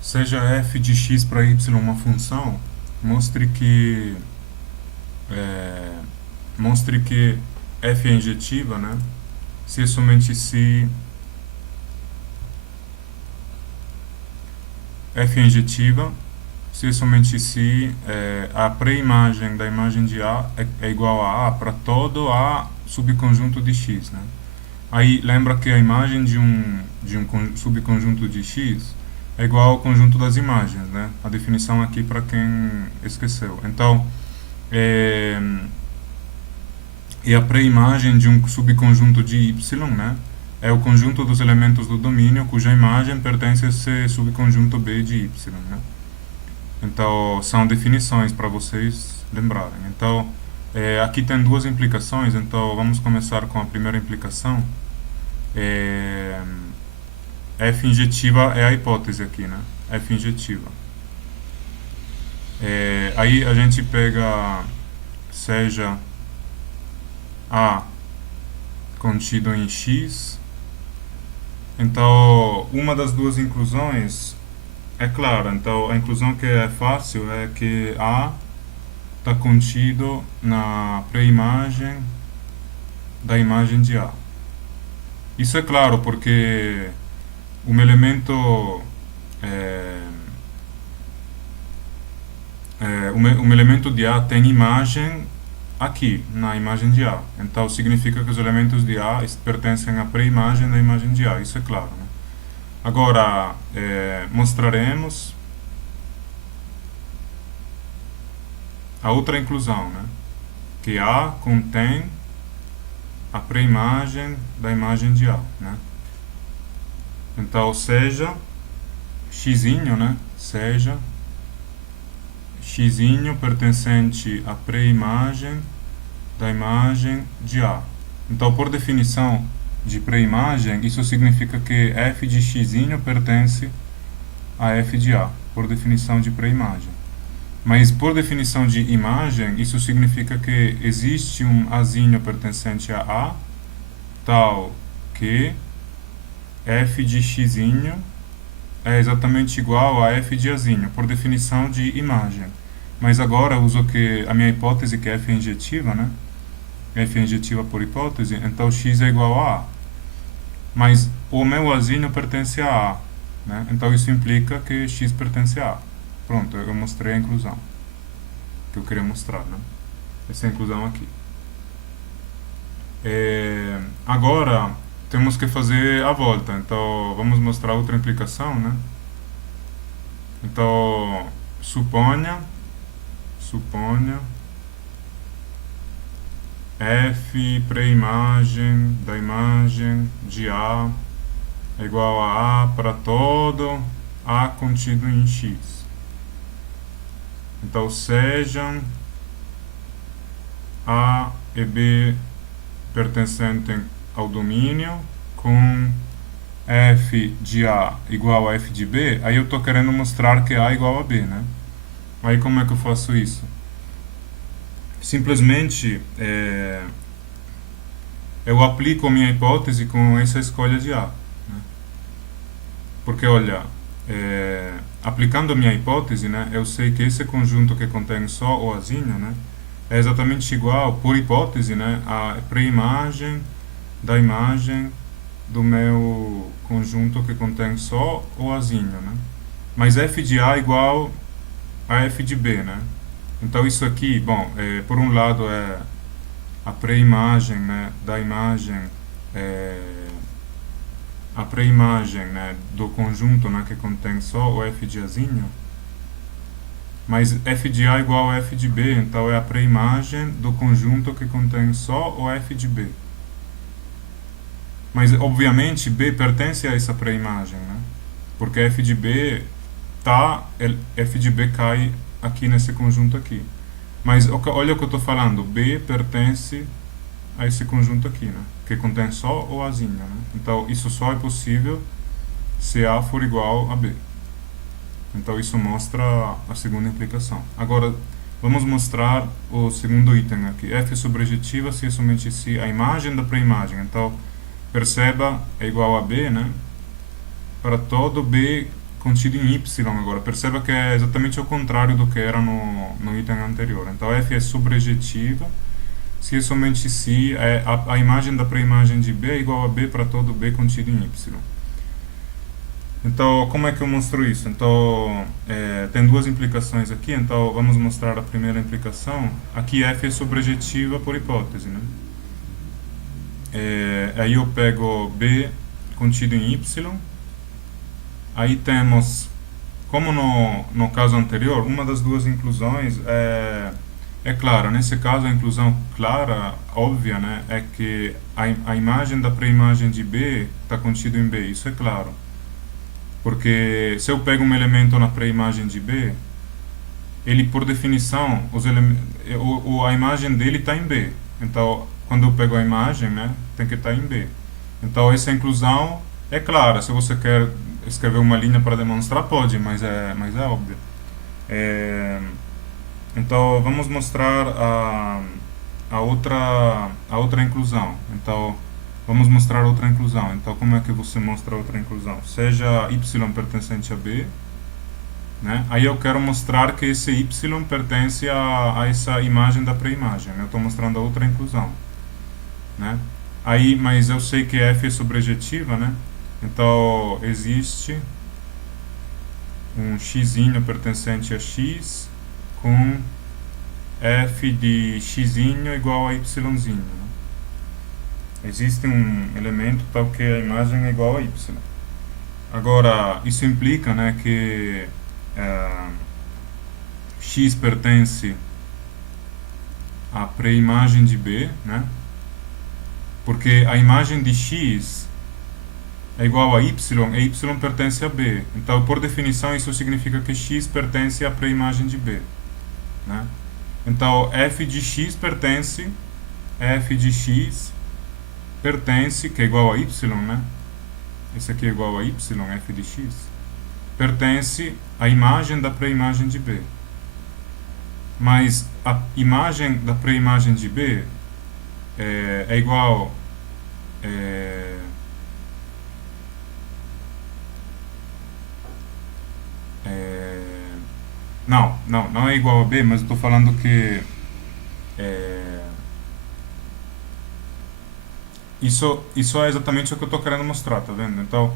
seja f de x para y uma função, mostre que é, mostre que f é injetiva, né? Se e somente se f é injetiva, se e somente se a pré-imagem da imagem de A é igual a A para todo A subconjunto de X, né? Aí lembra que a imagem de um subconjunto de X é igual ao conjunto das imagens, né? A definição aqui para quem esqueceu. Então, é, e a pré-imagem de um subconjunto de Y, né? É o conjunto dos elementos do domínio cuja imagem pertence a esse subconjunto B de Y, né? Então, são definições para vocês lembrarem. Então, aqui tem duas implicações, então vamos começar com a primeira implicação. É, F injetiva é a hipótese aqui, né? F injetiva. Aí a gente pega, seja A contido em X. Então, uma das duas inclusões é clara. Então, a inclusão que é fácil é que A está contido na pré-imagem da imagem de A. Isso é claro porque um elemento é, um elemento de A tem imagem aqui na imagem de A. Então significa que os elementos de A pertencem à pré-imagem da imagem de A. Isso é claro, né? Agora mostraremos a outra inclusão, né? Que A contém a pré-imagem da imagem de A, né? Então seja x, né? Seja x pertencente à pré-imagem da imagem de A. Então, por definição de pré-imagem, isso significa que f de x pertence a f de A, por definição de pré-imagem. Mas por definição de imagem, isso significa que existe um azinho pertencente a A, tal que f de x é exatamente igual a f de azinho, por definição de imagem. Mas agora uso que a minha hipótese que f é injetiva, né? F é injetiva por hipótese, então x é igual a A. Mas o meu azinho pertence a A, né? Então isso implica que x pertence a A. Pronto, eu mostrei a inclusão que eu queria mostrar, né? Essa é a inclusão aqui. Agora temos que fazer a volta, então vamos mostrar outra implicação, né? Então suponha f pré-imagem da imagem de A é igual a para todo A contido em X. Então sejam A e B pertencentes ao domínio com f de A igual a f de B, aí eu estou querendo mostrar que A é igual a B, né? Aí como é que eu faço isso? Simplesmente eu aplico a minha hipótese com essa escolha de A, né? Porque olha, aplicando a minha hipótese, né, eu sei que esse conjunto que contém só o azinho, né, é exatamente igual, por hipótese, né, à pré-imagem da imagem do meu conjunto que contém só o azinho, né? Mas f de A é igual a f de B, né? Então isso aqui, bom, por um lado é a pré-imagem, né, da imagem, a pré-imagem, né, do conjunto, né, que contém só o f de Azinho, mas f de A é igual a f de B, então é a pré-imagem do conjunto que contém só o f de B. Mas obviamente B pertence a essa pré-imagem, né? Porque f de B f de B cai aqui nesse conjunto aqui. Mas olha o que eu estou falando, B pertence a esse conjunto aqui, né? Que contém só o Azinho, né? Então isso só é possível se A for igual a B. Então isso mostra a segunda implicação. Agora vamos mostrar o segundo item aqui. F subjetiva se e somente se a imagem da pré-imagem. Então perceba é igual a B, né? Para todo B contido em y agora. Perceba que é exatamente o contrário do que era no item anterior. Então f é sobrejetiva se e somente se a imagem da pré-imagem de b é igual a b para todo b contido em y. Então, como é que eu mostro isso? Então, tem duas implicações aqui, então vamos mostrar a primeira implicação. Aqui f é sobrejetiva por hipótese, né? Aí eu pego b contido em y, aí temos, como no caso anterior, uma das duas inclusões é clara. Nesse caso, a inclusão clara, óbvia, né, é que a imagem da pré-imagem de b está contida em b, isso é claro. Porque se eu pego um elemento na pré-imagem de b, ele, por definição, a imagem dele está em b. Então, quando eu pego a imagem, né, tem que estar em b. Então, essa inclusão é clara. Se você quer escrever uma linha para demonstrar, pode, mas é óbvio. Então, vamos mostrar a outra inclusão. Então, vamos mostrar outra inclusão. Então, como é que você mostra outra inclusão? Seja y pertencente a b, né? Aí eu quero mostrar que esse y pertence a essa imagem da pré-imagem. Eu estou mostrando a outra inclusão, né? Aí, mas eu sei que f é sobrejetiva, né? Então, existe um x pertencente a x com f de x igual a y. Existe um elemento tal que a imagem é igual a y. Agora, isso implica, né, que x pertence à pré-imagem de b, né? Porque a imagem de x é igual a y e y pertence a b. Então, por definição, isso significa que x pertence à pré-imagem de b, né? Então, f de x pertence, que é igual a y, né? Esse aqui é igual a y, f de x, pertence à imagem da pré-imagem de b. Mas a imagem da pré-imagem de b é igual... não é igual a b, mas eu estou falando que isso é exatamente o que eu estou querendo mostrar, tá vendo? Então,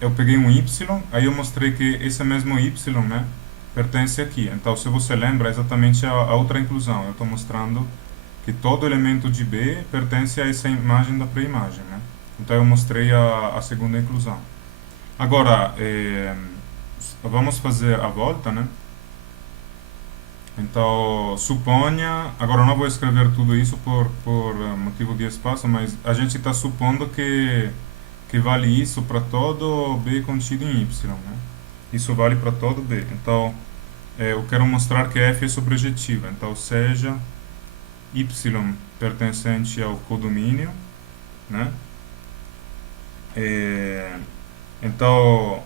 eu peguei um y, aí eu mostrei que esse mesmo y, né, pertence aqui. Então, se você lembra, é exatamente a outra inclusão. Eu estou mostrando que todo elemento de b pertence a essa imagem da pré-imagem, né? Então, eu mostrei a segunda inclusão. Agora, vamos fazer a volta, né? Então, suponha... Agora, eu não vou escrever tudo isso por motivo de espaço, mas a gente está supondo que vale isso para todo b contido em y, né? Isso vale para todo b. Então, eu quero mostrar que f é sobrejetiva. Então, seja y pertencente ao codomínio, né? Então,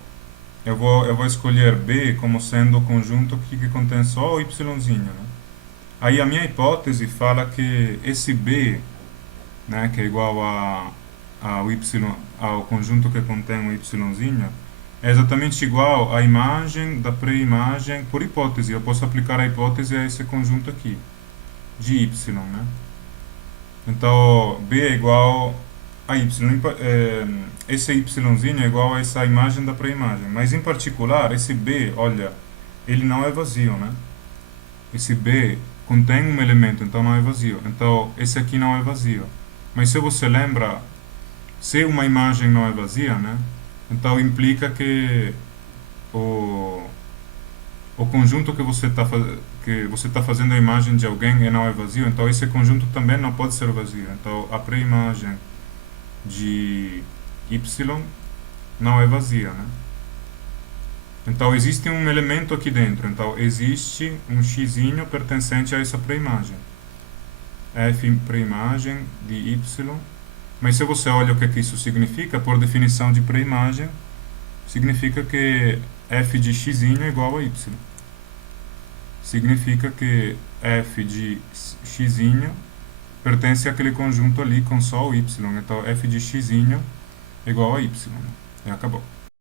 eu vou escolher b como sendo o conjunto que contém só o yzinho, né? Aí a minha hipótese fala que esse b, né, que é igual ao conjunto que contém o yzinho, é exatamente igual à imagem da pré-imagem por hipótese. Eu posso aplicar a hipótese a esse conjunto aqui, de y, né? Então, b é igual a y. Esse yzinho é igual a essa imagem da pré-imagem. Mas, em particular, esse b, olha, ele não é vazio, né? Esse b contém um elemento, então não é vazio. Então, esse aqui não é vazio. Mas se você lembra, se uma imagem não é vazia, né? Então, implica que o conjunto que você está fazendo a imagem de alguém e não é vazio, então esse conjunto também não pode ser vazio. Então, a pré-imagem de y não é vazia, né? Então, existe um elemento aqui dentro. Então, existe um x pertencente a essa pré-imagem. F pré-imagem de y. Mas se você olha o que isso significa, por definição de pré-imagem, significa que f de x é igual a y. Significa que f de x pertence àquele conjunto ali com só o y. Então, f de x é igual a y. E acabou.